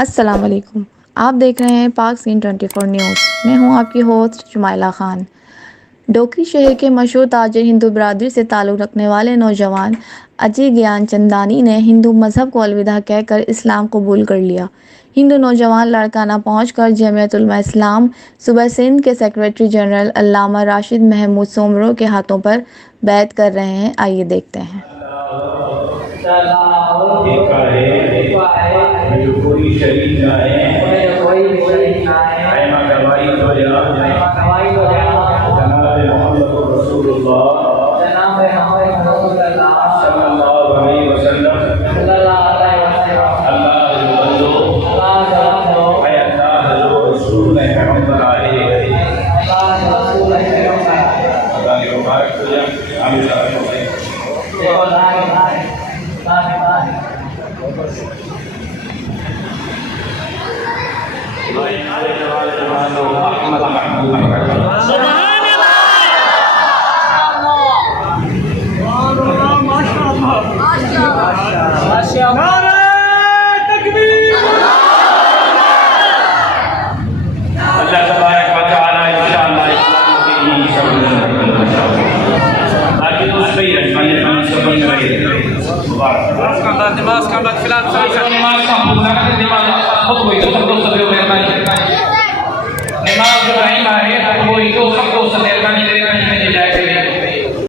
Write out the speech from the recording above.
अस्सलाम वालेकुम। आप देख रहे हैं पाक सीन 24 न्यूज़। मैं हूं आपकी होस्ट जुमाइला खान। डोकी शहर के मशहूर ताजिर हिंदू बरादरी से ताल्लुक़ रखने वाले नौजवान अजय ज्ञान चंदानी ने हिंदू मजहब को अलविदा कहकर इस्लाम कबूल कर लिया। हिंदू नौजवान लाड़काना पहुंचकर जमीयत उलमा इस्लाम सूबा सिंध के सेक्रेटरी जनरल अल्लामा राशिद महमूद सोमरो के हाथों पर बैत कर रहे हैं। आइए देखते हैं। कोई शरीक ना है, जनाब मोहम्मद रसूलुल्लाह सल्लल्लाहु अलैहि वसल्लम अल्लाह जो अल्लाह जो रसूल है पैगंबर आए अल्लाह के मुबारक हो जाए। आमीन। नमाज जो टाइम है वो सबको सदैव